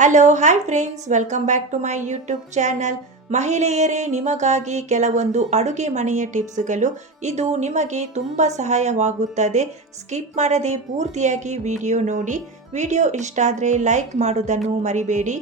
Hello hi friends, welcome back to my YouTube channel. ಮಹಿಳೆಯರೇ, ನಿಮಗಾಗಿ ಕೆಲವೊಂದು ಅಡುಗೆ ಮನೆಯ ಟಿಪ್ಸ್ಗಳು. ಇದು ನಿಮಗೆ ತುಂಬ ಸಹಾಯವಾಗುತ್ತದೆ. ಸ್ಕಿಪ್ ಮಾಡದೆ ಪೂರ್ತಿಯಾಗಿ ವಿಡಿಯೋ ನೋಡಿ. ವಿಡಿಯೋ ಇಷ್ಟ ಆದರೆ ಲೈಕ್ ಮಾಡೋದನ್ನು ಮರಿಬೇಡಿ.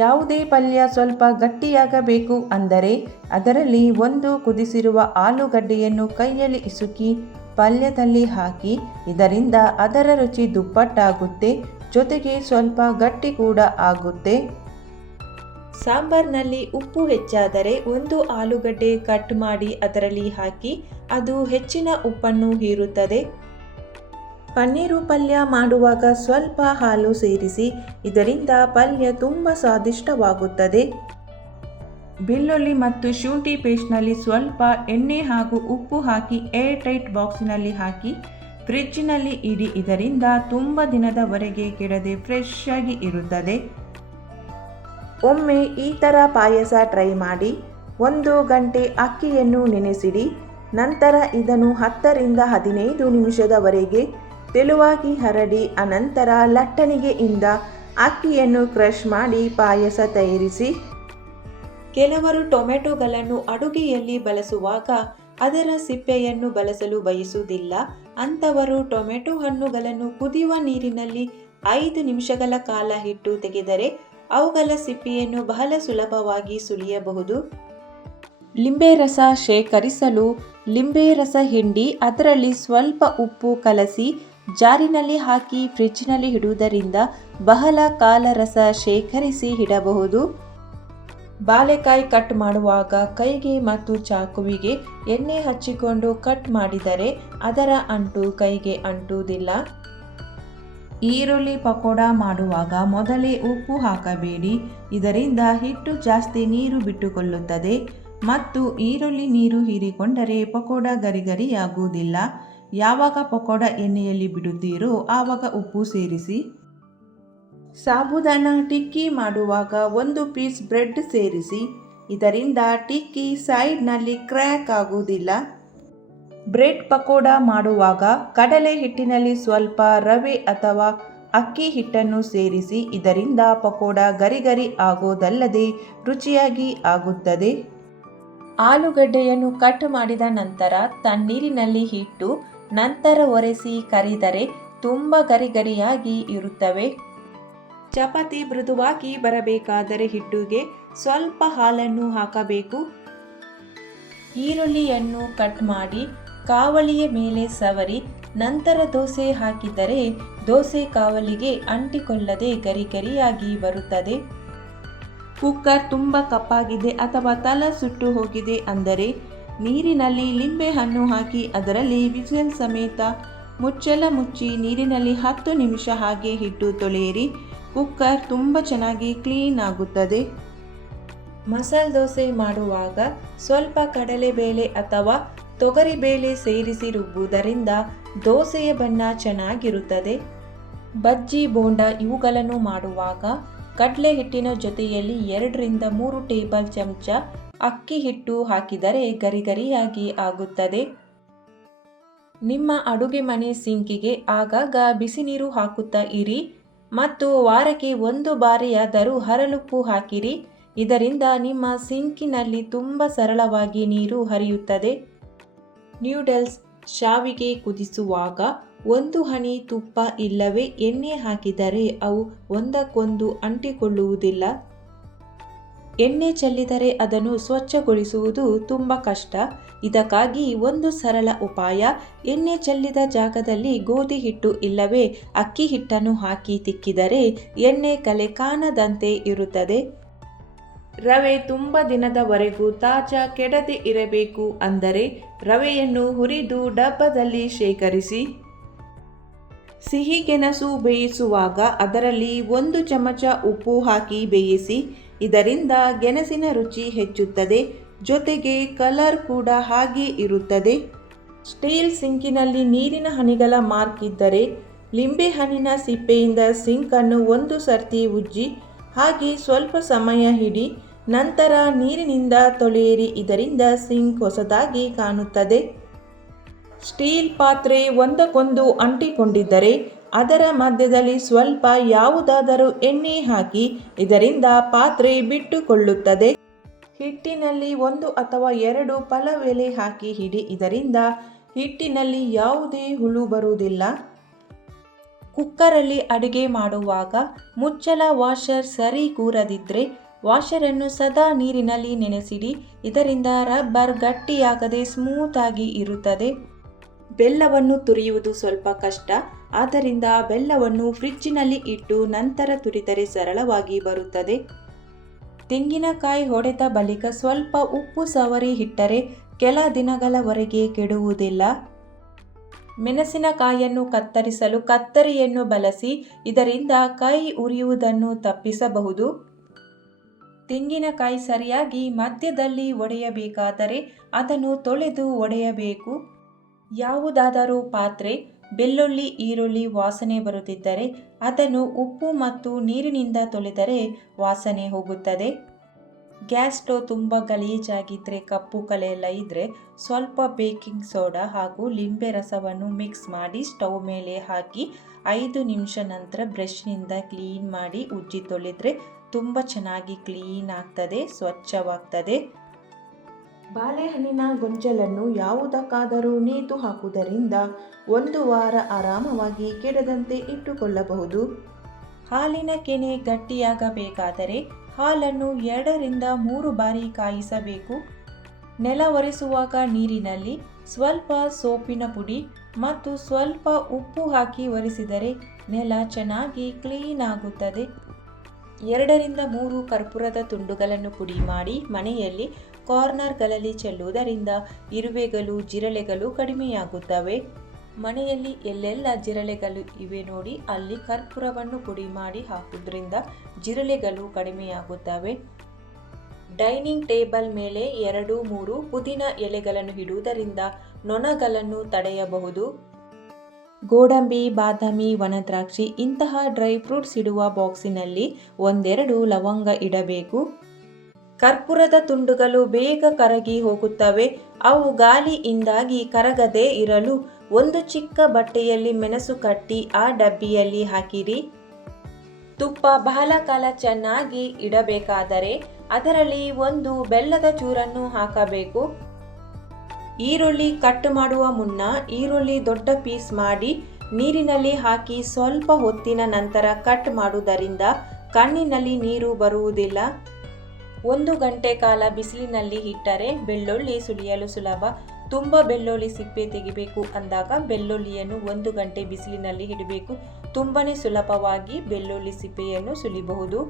ಯಾವುದೇ ಪಲ್ಯ ಸ್ವಲ್ಪ ಗಟ್ಟಿಯಾಗಬೇಕು ಅಂದರೆ ಅದರಲ್ಲಿ ಒಂದು ಕುದಿಸಿರುವ ಆಲೂಗಡ್ಡೆಯನ್ನು ಕೈಯಲ್ಲಿ ಇಸುಕಿ ಪಲ್ಯದಲ್ಲಿ ಹಾಕಿ. ಇದರಿಂದ ಅದರ ರುಚಿ ದುಪ್ಪಟ್ಟಾಗುತ್ತೆ, ಜೊತೆಗೆ ಸ್ವಲ್ಪ ಗಟ್ಟಿ ಕೂಡ ಆಗುತ್ತೆ. ಸಾಂಬಾರ್ನಲ್ಲಿ ಉಪ್ಪು ಹೆಚ್ಚಾದರೆ ಒಂದು ಆಲೂಗಡ್ಡೆ ಕಟ್ ಮಾಡಿ ಅದರಲ್ಲಿ ಹಾಕಿ, ಅದು ಹೆಚ್ಚಿನ ಉಪ್ಪನ್ನು ಹೀರುತ್ತದೆ. ಪನ್ನೀರು ಪಲ್ಯ ಮಾಡುವಾಗ ಸ್ವಲ್ಪ ಹಾಲು ಸೇರಿಸಿ, ಇದರಿಂದ ಪಲ್ಯ ತುಂಬ ಸ್ವಾದಿಷ್ಟವಾಗುತ್ತದೆ. ಬೆಳ್ಳುಳ್ಳಿ ಮತ್ತು ಶುಂಠಿ ಪೇಸ್ಟ್ನಲ್ಲಿ ಸ್ವಲ್ಪ ಎಣ್ಣೆ ಹಾಗೂ ಉಪ್ಪು ಹಾಕಿ ಏರ್ ಟೈಟ್ ಬಾಕ್ಸಿನಲ್ಲಿ ಹಾಕಿ ಫ್ರಿಡ್ಜ್ನಲ್ಲಿ ಇಡಿ. ಇದರಿಂದ ತುಂಬ ದಿನದವರೆಗೆ ಕೆಡದೆ ಫ್ರೆಶ್ ಆಗಿ ಇರುತ್ತದೆ. ಒಮ್ಮೆ ಈ ಥರ ಪಾಯಸ ಟ್ರೈ ಮಾಡಿ. 1 ಗಂಟೆ ಅಕ್ಕಿಯನ್ನು ನೆನೆಸಿಡಿ. ನಂತರ ಇದನ್ನು 10 ರಿಂದ 15 ನಿಮಿಷದವರೆಗೆ ತೆಳುವಾಗಿ ಹರಡಿ, ಅನಂತರ ಲಟ್ಟಣಿಗೆಯಿಂದ ಅಕ್ಕಿಯನ್ನು ಕ್ರಷ್ ಮಾಡಿ ಪಾಯಸ ತಯಾರಿಸಿ. ಕೆಲವರು ಟೊಮೆಟೊಗಳನ್ನು ಅಡುಗೆಯಲ್ಲಿ ಬಳಸುವಾಗ ಅದರ ಸಿಪ್ಪೆಯನ್ನು ಬಳಸಲು ಬಯಸುವುದಿಲ್ಲ. ಅಂಥವರು ಟೊಮೆಟೊ ಹಣ್ಣುಗಳನ್ನು ಕುದಿಯುವ ನೀರಿನಲ್ಲಿ 5 ನಿಮಿಷಗಳ ಕಾಲ ಇಟ್ಟು ತೆಗೆದರೆ ಅವುಗಳ ಸಿಪ್ಪೆಯನ್ನು ಬಹಳ ಸುಲಭವಾಗಿ ಸುಲಿಯಬಹುದು. ಲಿಂಬೆ ರಸ ಶೇಖರಿಸಲು ಲಿಂಬೆ ರಸ ಹಿಂಡಿ ಅದರಲ್ಲಿ ಸ್ವಲ್ಪ ಉಪ್ಪು ಕಲಸಿ ಜಾರಿನಲ್ಲಿ ಹಾಕಿ ಫ್ರಿಡ್ಜ್ನಲ್ಲಿ ಇಡುವುದರಿಂದ ಬಹಳ ಕಾಲ ರಸ ಶೇಖರಿಸಿ ಇಡಬಹುದು. ಬಾಳೆಕಾಯಿ ಕಟ್ ಮಾಡುವಾಗ ಕೈಗೆ ಮತ್ತು ಚಾಕುವಿಗೆ ಎಣ್ಣೆ ಹಚ್ಚಿಕೊಂಡು ಕಟ್ ಮಾಡಿದರೆ ಅದರ ಅಂಟು ಕೈಗೆ ಅಂಟುವುದಿಲ್ಲ. ಈರುಳ್ಳಿ ಪಕೋಡ ಮಾಡುವಾಗ ಮೊದಲೇ ಉಪ್ಪು ಹಾಕಬೇಡಿ. ಇದರಿಂದ ಹಿಟ್ಟು ಜಾಸ್ತಿ ನೀರು ಬಿಟ್ಟುಕೊಳ್ಳುತ್ತದೆ ಮತ್ತು ಈರುಳ್ಳಿ ನೀರು ಹೀರಿಕೊಂಡರೆ ಪಕೋಡ ಗರಿಗರಿಯಾಗುವುದಿಲ್ಲ. ಯಾವಾಗ ಪಕೋಡ ಎಣ್ಣೆಯಲ್ಲಿ ಬಿಡುತ್ತೀರೋ ಆವಾಗ ಉಪ್ಪು ಸೇರಿಸಿ. ಸಾಬುದಾನ ಟಿಕ್ಕಿ ಮಾಡುವಾಗ 1 ಪೀಸ್ ಬ್ರೆಡ್ ಸೇರಿಸಿ. ಇದರಿಂದ ಟಿಕ್ಕಿ ಸೈಡ್ನಲ್ಲಿ ಕ್ರ್ಯಾಕ್ ಆಗುವುದಿಲ್ಲ. ಬ್ರೆಡ್ ಪಕೋಡ ಮಾಡುವಾಗ ಕಡಲೆ ಹಿಟ್ಟಿನಲ್ಲಿ ಸ್ವಲ್ಪ ರವೆ ಅಥವಾ ಅಕ್ಕಿ ಹಿಟ್ಟನ್ನು ಸೇರಿಸಿ. ಇದರಿಂದ ಪಕೋಡ ಗರಿಗರಿ ಆಗೋದಲ್ಲದೆ ರುಚಿಯಾಗಿ ಆಗುತ್ತದೆ. ಆಲೂಗಡ್ಡೆಯನ್ನು ಕಟ್ ಮಾಡಿದ ನಂತರ ತಣ್ಣೀರಿನಲ್ಲಿ ಇಟ್ಟು ನಂತರ ಒರೆಸಿ ಕರಿದರೆ ತುಂಬ ಗರಿಗರಿಯಾಗಿ ಇರುತ್ತವೆ. ಚಪಾತಿ ಮೃದುವಾಗಿ ಬರಬೇಕಾದರೆ ಹಿಟ್ಟಿಗೆ ಸ್ವಲ್ಪ ಹಾಲನ್ನು ಹಾಕಬೇಕು. ಈರುಳ್ಳಿಯನ್ನು ಕಟ್ ಮಾಡಿ ಕಾವಲಿಯ ಮೇಲೆ ಸವರಿ ನಂತರ ದೋಸೆ ಹಾಕಿದರೆ ದೋಸೆ ಕಾವಲಿಗೆ ಅಂಟಿಕೊಳ್ಳದೆ ಗರಿಗರಿಯಾಗಿ ಬರುತ್ತದೆ. ಕುಕ್ಕರ್ ತುಂಬ ಕಪ್ಪಾಗಿದೆ ಅಥವಾ ತಳ ಸುಟ್ಟು ಹೋಗಿದೆ ಅಂದರೆ ನೀರಿನಲ್ಲಿ ಲಿಂಬೆ ಹಣ್ಣು ಹಾಕಿ ಅದರಲ್ಲಿ ವಿಸಿಲ್ ಸಮೇತ ಮುಚ್ಚಳ ಮುಚ್ಚಿ ನೀರಿನಲ್ಲಿ 10 ನಿಮಿಷ ಹಾಗೆ ಇಟ್ಟು ತೊಳೆಯಿರಿ. ಕುಕ್ಕರ್ ತುಂಬ ಚೆನ್ನಾಗಿ ಕ್ಲೀನ್ ಆಗುತ್ತದೆ. ಮಸಾಲೆ ದೋಸೆ ಮಾಡುವಾಗ ಸ್ವಲ್ಪ ಕಡಲೆಬೇಳೆ ಅಥವಾ ತೊಗರಿಬೇಳೆ ಸೇರಿಸಿ ರುಬ್ಬುವುದರಿಂದ ದೋಸೆಯ ಬಣ್ಣ ಚೆನ್ನಾಗಿರುತ್ತದೆ. ಬಜ್ಜಿ ಬೋಂಡ ಇವುಗಳನ್ನು ಮಾಡುವಾಗ ಕಡಲೆ ಹಿಟ್ಟಿನ ಜೊತೆಯಲ್ಲಿ 2 ರಿಂದ 3 ಟೇಬಲ್ ಚಮಚ ಅಕ್ಕಿ ಹಿಟ್ಟು ಹಾಕಿದರೆ ಗರಿಗರಿಯಾಗಿ ಆಗುತ್ತದೆ. ನಿಮ್ಮ ಅಡುಗೆ ಮನೆ ಸಿಂಕಿಗೆ ಆಗಾಗ ಬಿಸಿ ನೀರು ಹಾಕುತ್ತಾ ಇರಿ ಮತ್ತು ವಾರಕ್ಕೆ 1 ಬಾರಿಯಾದರೂ ಹರಳುಪ್ಪು ಹಾಕಿರಿ. ಇದರಿಂದ ನಿಮ್ಮ ಸಿಂಕಿನಲ್ಲಿ ತುಂಬ ಸರಳವಾಗಿ ನೀರು ಹರಿಯುತ್ತದೆ. ನ್ಯೂಡಲ್ಸ್ ಶಾವಿಗೆ ಕುದಿಸುವಾಗ 1 ಹನಿ ತುಪ್ಪ ಇಲ್ಲವೇ ಎಣ್ಣೆ ಹಾಕಿದರೆ ಅವು ಒಂದಕ್ಕೊಂದು ಅಂಟಿಕೊಳ್ಳುವುದಿಲ್ಲ. ಎಣ್ಣೆ ಚೆಲ್ಲಿದರೆ ಅದನ್ನು ಸ್ವಚ್ಛಗೊಳಿಸುವುದು ತುಂಬ ಕಷ್ಟ. ಇದಕ್ಕಾಗಿ ಒಂದು ಸರಳ ಉಪಾಯ: ಎಣ್ಣೆ ಚೆಲ್ಲಿದ ಜಾಗದಲ್ಲಿ ಗೋಧಿ ಹಿಟ್ಟು ಇಲ್ಲವೇ ಅಕ್ಕಿ ಹಿಟ್ಟನ್ನು ಹಾಕಿ ತಿಕ್ಕಿದರೆ ಎಣ್ಣೆ ಕಲೆ ಕಾಣದಂತೆ ಇರುತ್ತದೆ. ರವೆ ತುಂಬ ದಿನದವರೆಗೂ ತಾಜಾ ಕೆಡದೆ ಇರಬೇಕು ಅಂದರೆ ರವೆಯನ್ನು ಹುರಿದು ಡಬ್ಬದಲ್ಲಿ ಶೇಖರಿಸಿ. ಸಿಹಿ ಗೆಣಸು ಬೇಯಿಸುವಾಗ ಅದರಲ್ಲಿ 1 ಚಮಚ ಉಪ್ಪು ಹಾಕಿ ಬೇಯಿಸಿ. ಇದರಿಂದ ಗೆಣಸಿನ ರುಚಿ ಹೆಚ್ಚುತ್ತದೆ, ಜೊತೆಗೆ ಕಲರ್ ಕೂಡ ಹಾಗೆ ಇರುತ್ತದೆ. ಸ್ಟೀಲ್ ಸಿಂಕಿನಲ್ಲಿ ನೀರಿನ ಹನಿಗಳ ಮಾರ್ಕ್ ಇದ್ದರೆ ಲಿಂಬೆ ಹಣ್ಣಿನ ಸಿಪ್ಪೆಯಿಂದ ಸಿಂಕನ್ನು 1 ಸರ್ತಿ ಉಜ್ಜಿ ಹಾಗೆ ಸ್ವಲ್ಪ ಸಮಯ ಇಡಿ. ನಂತರ ನೀರಿನಿಂದ ತೊಳೆಯಿರಿ. ಇದರಿಂದ ಸಿಂಕ್ ಹೊಸದಾಗಿ ಕಾಣುತ್ತದೆ. ಸ್ಟೀಲ್ ಪಾತ್ರೆ ಒಂದಕ್ಕೊಂದು ಅಂಟಿಕೊಂಡಿದ್ದರೆ ಅದರ ಮಧ್ಯದಲ್ಲಿ ಸ್ವಲ್ಪ ಯಾವುದಾದರೂ ಎಣ್ಣೆ ಹಾಕಿ ಇದರಿಂದ ಪಾತ್ರೆ ಬಿಟ್ಟುಕೊಳ್ಳುತ್ತದೆ. ಹಿಟ್ಟಿನಲ್ಲಿ 1 ಅಥವಾ 2 ಪಲಾವ್ ಎಲೆ ಹಾಕಿ ಹಿಡಿ. ಇದರಿಂದ ಹಿಟ್ಟಿನಲ್ಲಿ ಯಾವುದೇ ಹುಳು ಬರುವುದಿಲ್ಲ. ಕುಕ್ಕರಲ್ಲಿ ಅಡುಗೆ ಮಾಡುವಾಗ ಮುಚ್ಚಳ ವಾಷರ್ ಸರಿ ಕೂರದಿದ್ದರೆ ವಾಷರನ್ನು ಸದಾ ನೀರಿನಲ್ಲಿ ನೆನೆಸಿಡಿ. ಇದರಿಂದ ರಬ್ಬರ್ ಗಟ್ಟಿಯಾಗದೆ ಸ್ಮೂತ್ ಆಗಿ ಇರುತ್ತದೆ. ಬೆಲ್ಲವನ್ನು ತುರಿಯುವುದು ಸ್ವಲ್ಪ ಕಷ್ಟ, ಆದ್ದರಿಂದ ಬೆಲ್ಲವನ್ನು ಫ್ರಿಡ್ಜಿನಲ್ಲಿ ಇಟ್ಟು ನಂತರ ತುರಿದರೆ ಸರಳವಾಗಿ ಬರುತ್ತದೆ. ತೆಂಗಿನಕಾಯಿ ಹೊಡೆದ ಬಳಿಕ ಸ್ವಲ್ಪ ಉಪ್ಪು ಸವರಿ ಇಟ್ಟರೆ ಕೆಲ ದಿನಗಳವರೆಗೆ ಕೆಡುವುದಿಲ್ಲ. ಮೆಣಸಿನಕಾಯಿಯನ್ನು ಕತ್ತರಿಸಲು ಕತ್ತರಿಯನ್ನು ಬಳಸಿ. ಇದರಿಂದ ಕೈ ಉರಿಯುವುದನ್ನು ತಪ್ಪಿಸಬಹುದು. ತೆಂಗಿನಕಾಯಿ ಸರಿಯಾಗಿ ಮಧ್ಯದಲ್ಲಿ ಒಡೆಯಬೇಕಾದರೆ ಅದನ್ನು ತೊಳೆದು ಒಡೆಯಬೇಕು. ಯಾವುದಾದರೂ ಪಾತ್ರೆ ಬೆಳ್ಳುಳ್ಳಿ ಈರುಳ್ಳಿ ವಾಸನೆ ಬರುತ್ತಿದ್ದರೆ ಅದನ್ನು ಉಪ್ಪು ಮತ್ತು ನೀರಿನಿಂದ ತೊಳೆದರೆ ವಾಸನೆ ಹೋಗುತ್ತದೆ. ಗ್ಯಾಸ್ ಸ್ಟವ್ ತುಂಬ ಗಲೀಜಾಗಿದ್ದರೆ, ಕಪ್ಪು ಕಲೆ ಎಲ್ಲ ಇದ್ದರೆ ಸ್ವಲ್ಪ ಬೇಕಿಂಗ್ ಸೋಡಾ ಹಾಗೂ ಲಿಂಬೆ ರಸವನ್ನು ಮಿಕ್ಸ್ ಮಾಡಿ ಸ್ಟವ್ ಮೇಲೆ ಹಾಕಿ 5 ನಿಮಿಷ ನಂತರ ಬ್ರಷ್ನಿಂದ ಕ್ಲೀನ್ ಮಾಡಿ ಉಜ್ಜಿ ತೊಳೆದರೆ ತುಂಬ ಚೆನ್ನಾಗಿ ಕ್ಲೀನ್ ಆಗ್ತದೆ, ಸ್ವಚ್ಛವಾಗ್ತದೆ. ಬಾಳೆಹಣ್ಣಿನ ಗೊಂಚಲನ್ನು ಯಾವುದಕ್ಕಾದರೂ ನೇತು ಹಾಕುವುದರಿಂದ 1 ವಾರ ಆರಾಮವಾಗಿ ಕೆಡದಂತೆ ಇಟ್ಟುಕೊಳ್ಳಬಹುದು. ಹಾಲಿನ ಕೆನೆ ಗಟ್ಟಿಯಾಗಬೇಕಾದರೆ ಹಾಲನ್ನು 2 ರಿಂದ 3 ಬಾರಿ ಕಾಯಿಸಬೇಕು. ನೆಲ ಒರೆಸುವಾಗ ನೀರಿನಲ್ಲಿ ಸ್ವಲ್ಪ ಸೋಪಿನ ಪುಡಿ ಮತ್ತು ಸ್ವಲ್ಪ ಉಪ್ಪು ಹಾಕಿ ಒರೆಸಿದರೆ ನೆಲ ಚೆನ್ನಾಗಿ ಕ್ಲೀನ್ ಆಗುತ್ತದೆ. 2 ರಿಂದ 3 ಕರ್ಪೂರದ ತುಂಡುಗಳನ್ನು ಪುಡಿ ಮಾಡಿ ಮನೆಯಲ್ಲಿ ಕಾರ್ನರ್ಗಳಲ್ಲಿ ಚೆಲ್ಲುವುದರಿಂದ ಇರುವೆಗಳು ಜಿರಳೆಗಳು ಕಡಿಮೆಯಾಗುತ್ತವೆ. ಮನೆಯಲ್ಲಿ ಎಲ್ಲೆಲ್ಲ ಜಿರಳೆಗಳು ಇವೆ ನೋಡಿ, ಅಲ್ಲಿ ಕರ್ಪೂರವನ್ನು ಪುಡಿ ಮಾಡಿ ಹಾಕುವುದರಿಂದ ಜಿರಳೆಗಳು ಕಡಿಮೆಯಾಗುತ್ತವೆ. ಡೈನಿಂಗ್ ಟೇಬಲ್ ಮೇಲೆ 2-3 ಪುದೀನ ಎಲೆಗಳನ್ನು ಇಡುವುದರಿಂದ ನೊಣಗಳನ್ನು ತಡೆಯಬಹುದು. ಗೋಡಂಬಿ, ಬಾದಾಮಿ, ಒಣದ್ರಾಕ್ಷಿ ಇಂತಹ ಡ್ರೈ ಫ್ರೂಟ್ಸ್ ಇಡುವ ಬಾಕ್ಸಿನಲ್ಲಿ 1-2 ಲವಂಗ ಇಡಬೇಕು. ಕರ್ಪೂರದ ತುಂಡುಗಳು ಬೇಗ ಕರಗಿ ಹೋಗುತ್ತವೆ. ಅವು ಗಾಳಿಯಿಂದಾಗಿ ಕರಗದೇ ಇರಲು ಒಂದು ಚಿಕ್ಕ ಬಟ್ಟೆಯಲ್ಲಿ ಮೆಣಸು ಕಟ್ಟಿ ಆ ಡಬ್ಬಿಯಲ್ಲಿ ಹಾಕಿರಿ. ತುಪ್ಪ ಬಹಳ ಕಾಲ ಚೆನ್ನಾಗಿ ಇಡಬೇಕಾದರೆ ಅದರಲ್ಲಿ 1 ಬೆಲ್ಲದ ಚೂರನ್ನು ಹಾಕಬೇಕು. ಈರುಳ್ಳಿ ಕಟ್ ಮಾಡುವ ಮುನ್ನ ಈರುಳ್ಳಿ ದೊಡ್ಡ ಪೀಸ್ ಮಾಡಿ ನೀರಿನಲ್ಲಿ ಹಾಕಿ ಸ್ವಲ್ಪ ಹೊತ್ತಿನ ನಂತರ ಕಟ್ ಮಾಡುವುದರಿಂದ ಕಣ್ಣಿನಲ್ಲಿ ನೀರು ಬರುವುದಿಲ್ಲ. 1 ಗಂಟೆ ಕಾಲ ಬಿಸಿಲಿನಲ್ಲಿ ಇಟ್ಟರೆ ಬೆಳ್ಳುಳ್ಳಿ ಸುಲಿಯಲು ಸುಲಭ. ತುಂಬ ಬೆಳ್ಳುಳ್ಳಿ ಸಿಪ್ಪೆ ತೆಗಿಬೇಕು ಅಂದಾಗ ಬೆಳ್ಳುಳ್ಳಿಯನ್ನು 1 ಗಂಟೆ ಬಿಸಿಲಿನಲ್ಲಿ ಇಡಬೇಕು. ತುಂಬನೇ ಸುಲಭವಾಗಿ ಬೆಳ್ಳುಳ್ಳಿ ಸಿಪ್ಪೆಯನ್ನು ಸುಲಿಬಹುದು.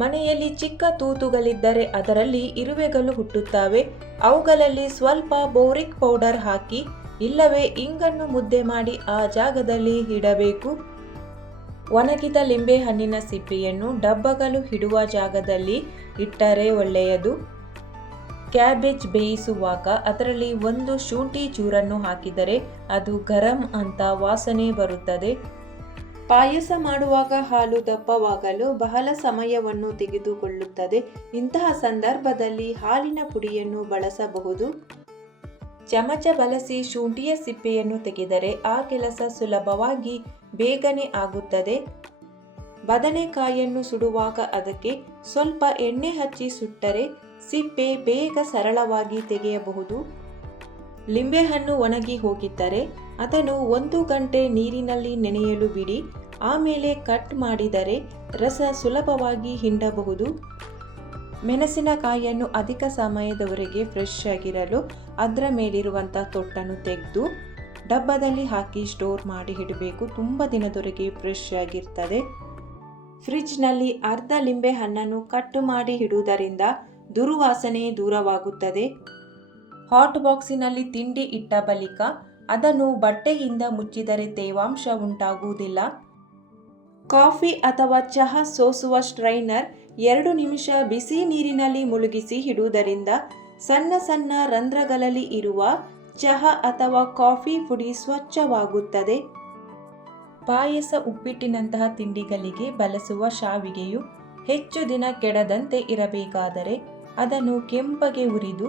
ಮನೆಯಲ್ಲಿ ಚಿಕ್ಕ ತೂತುಗಳಿದ್ದರೆ ಅದರಲ್ಲಿ ಇರುವೆಗಳು ಹುಟ್ಟುತ್ತವೆ. ಅವುಗಳಲ್ಲಿ ಸ್ವಲ್ಪ ಬೋರಿಕ್ ಪೌಡರ್ ಹಾಕಿ ಇಲ್ಲವೇ ಇಂಗನ್ನು ಮುದ್ದೆ ಮಾಡಿ ಆ ಜಾಗದಲ್ಲಿ ಇಡಬೇಕು. ಒಣಗಿದ ಲಿಂಬೆ ಹಣ್ಣಿನ ಸಿಪ್ಪೆಯನ್ನು ಡಬ್ಬಗಳು ಇಡುವ ಜಾಗದಲ್ಲಿ ಇಟ್ಟರೆ ಒಳ್ಳೆಯದು. ಕ್ಯಾಬೇಜ್ ಬೇಯಿಸುವಾಗ ಅದರಲ್ಲಿ 1 ಶುಂಠಿ ಚೂರನ್ನು ಹಾಕಿದರೆ ಅದು ಗರಂ ಅಂತ ವಾಸನೆ ಬರುತ್ತದೆ. ಪಾಯಸ ಮಾಡುವಾಗ ಹಾಲು ದಪ್ಪವಾಗಲು ಬಹಳ ಸಮಯವನ್ನು ತೆಗೆದುಕೊಳ್ಳುತ್ತದೆ. ಇಂತಹ ಸಂದರ್ಭದಲ್ಲಿ ಹಾಲಿನ ಪುಡಿಯನ್ನು ಬಳಸಬಹುದು. ಚಮಚ ಬಳಸಿ ಶುಂಠಿಯ ಸಿಪ್ಪೆಯನ್ನು ತೆಗೆದರೆ ಆ ಕೆಲಸ ಸುಲಭವಾಗಿ ಬೇಗನೆ ಆಗುತ್ತದೆ. ಬದನೆಕಾಯಿಯನ್ನು ಸುಡುವಾಗ ಅದಕ್ಕೆ ಸ್ವಲ್ಪ ಎಣ್ಣೆ ಹಚ್ಚಿ ಸುಟ್ಟರೆ ಸಿಪ್ಪೆ ಬೇಗ ಸರಳವಾಗಿ ತೆಗೆಯಬಹುದು. ಲಿಂಬೆಹಣ್ಣು ಒಣಗಿ ಹೋಗಿದ್ದರೆ ಅದನ್ನು 1 ಗಂಟೆ ನೀರಿನಲ್ಲಿ ನೆನೆಯಲು ಬಿಡಿ. ಆಮೇಲೆ ಕಟ್ ಮಾಡಿದರೆ ರಸ ಸುಲಭವಾಗಿ ಹಿಂಡಬಹುದು. ಮೆಣಸಿನಕಾಯಿಯನ್ನು ಅಧಿಕ ಸಮಯದವರೆಗೆ ಫ್ರೆಶ್ ಆಗಿರಲು ಅದರ ಮೇಲಿರುವಂಥ ತೊಟ್ಟನ್ನು ತೆಗೆದು ಡಬ್ಬದಲ್ಲಿ ಹಾಕಿ ಸ್ಟೋರ್ ಮಾಡಿ ಇಡಬೇಕು. ತುಂಬ ದಿನದವರೆಗೆ ಫ್ರೆಶ್ ಆಗಿರ್ತದೆ. ಫ್ರಿಡ್ಜ್ನಲ್ಲಿ ಅರ್ಧ ಲಿಂಬೆ ಹಣ್ಣನ್ನು ಕಟ್ ಮಾಡಿ ಇಡುವುದರಿಂದ ದುರ್ವಾಸನೆ ದೂರವಾಗುತ್ತದೆ. ಹಾಟ್ ಬಾಕ್ಸಿನಲ್ಲಿ ತಿಂಡಿ ಇಟ್ಟ ಬಳಿಕ ಅದನ್ನು ಬಟ್ಟೆಯಿಂದ ಮುಚ್ಚಿದರೆ ತೇವಾಂಶ ಉಂಟಾಗುವುದಿಲ್ಲ. ಕಾಫಿ ಅಥವಾ ಚಹಾ ಸೋಸುವ ಸ್ಟ್ರೈನರ್ 2 ನಿಮಿಷ ಬಿಸಿ ನೀರಿನಲ್ಲಿ ಮುಳುಗಿಸಿ ಇಡುವುದರಿಂದ ಸಣ್ಣ ಸಣ್ಣ ರಂಧ್ರಗಳಲ್ಲಿ ಇರುವ ಚಹಾ ಅಥವಾ ಕಾಫಿ ಪುಡಿ ಸ್ವಚ್ಛವಾಗುತ್ತದೆ. ಪಾಯಸ, ಉಪ್ಪಿಟ್ಟಿನಂತಹ ತಿಂಡಿಗಳಿಗೆ ಬಳಸುವ ಶಾವಿಗೆಯು ಹೆಚ್ಚು ದಿನ ಕೆಡದಂತೆ ಇರಬೇಕಾದರೆ ಅದನ್ನು ಕೆಂಪಗೆ ಹುರಿದು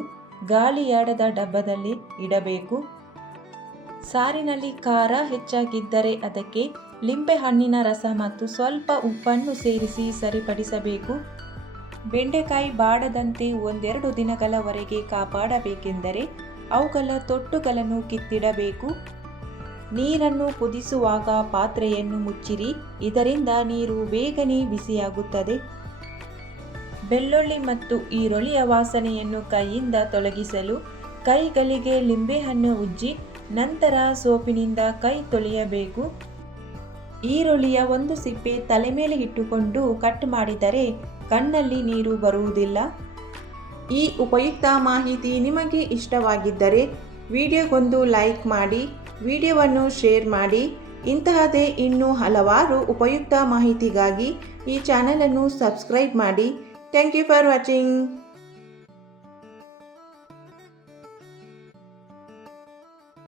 ಗಾಳಿಯಾಡದ ಡಬ್ಬದಲ್ಲಿ ಇಡಬೇಕು. ಸಾರಿನಲ್ಲಿ ಖಾರ ಹೆಚ್ಚಾಗಿದ್ದರೆ ಅದಕ್ಕೆ ಲಿಂಬೆಹಣ್ಣಿನ ರಸ ಮತ್ತು ಸ್ವಲ್ಪ ಉಪ್ಪನ್ನು ಸೇರಿಸಿ ಸರಿಪಡಿಸಬೇಕು. ಬೆಂಡೆಕಾಯಿ ಬಾಡದಂತೆ 1-2 ದಿನಗಳವರೆಗೆ ಕಾಪಾಡಬೇಕೆಂದರೆ ಅವುಗಳ ತೊಟ್ಟುಗಳನ್ನು ಕಿತ್ತಿಡಬೇಕು. ನೀರನ್ನು ಕುದಿಸುವಾಗ ಪಾತ್ರೆಯನ್ನು ಮುಚ್ಚಿರಿ, ಇದರಿಂದ ನೀರು ಬೇಗನೆ ಬಿಸಿಯಾಗುತ್ತದೆ. ಬೆಳ್ಳುಳ್ಳಿ ಮತ್ತು ಈರುಳ್ಳಿಯ ವಾಸನೆಯನ್ನು ಕೈಯಿಂದ ತೊಲಗಿಸಲು ಕೈಗಳಿಗೆ ಲಿಂಬೆಹಣ್ಣು ಉಜ್ಜಿ ನಂತರ ಸೋಪಿನಿಂದ ಕೈ ತೊಳೆಯಬೇಕು. ಈರುಳ್ಳಿಯ ಒಂದು ಸಿಪ್ಪೆ ತಲೆ ಮೇಲೆ ಇಟ್ಟುಕೊಂಡು ಕಟ್ ಮಾಡಿದರೆ ಕಣ್ಣಲ್ಲಿ ನೀರು ಬರುವುದಿಲ್ಲ. ಈ ಉಪಯುಕ್ತ ಮಾಹಿತಿ ನಿಮಗೆ ಇಷ್ಟವಾಗಿದ್ದರೆ ವಿಡಿಯೋಗೊಂದು ಲೈಕ್ ಮಾಡಿ, ವಿಡಿಯೋವನ್ನು ಶೇರ್ ಮಾಡಿ. ಇಂತಹದೇ ಇನ್ನೂ ಹಲವಾರು ಉಪಯುಕ್ತ ಮಾಹಿತಿಗಾಗಿ ಈ ಚಾನಲನ್ನು ಸಬ್ಸ್ಕ್ರೈಬ್ ಮಾಡಿ. Thank you for watching.